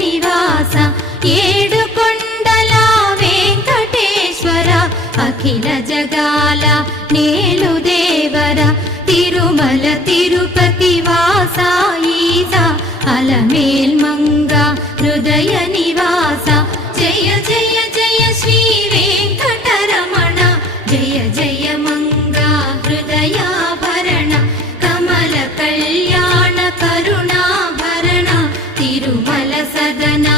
నివాస ఏడుకొండల వెంకటేశ్వర అఖిల జగాల నేలు దేవర తిరుమల తిరుపతి వాస ఈస అలమేల్ మంగ హృదయ నివాస జయ జయ జయ శ్రీ వెంకటరమణ జయ జయ మంగ హృదయాభరణ కమల కళ్యాణ కరుణాభరణ తిరుమల సదనా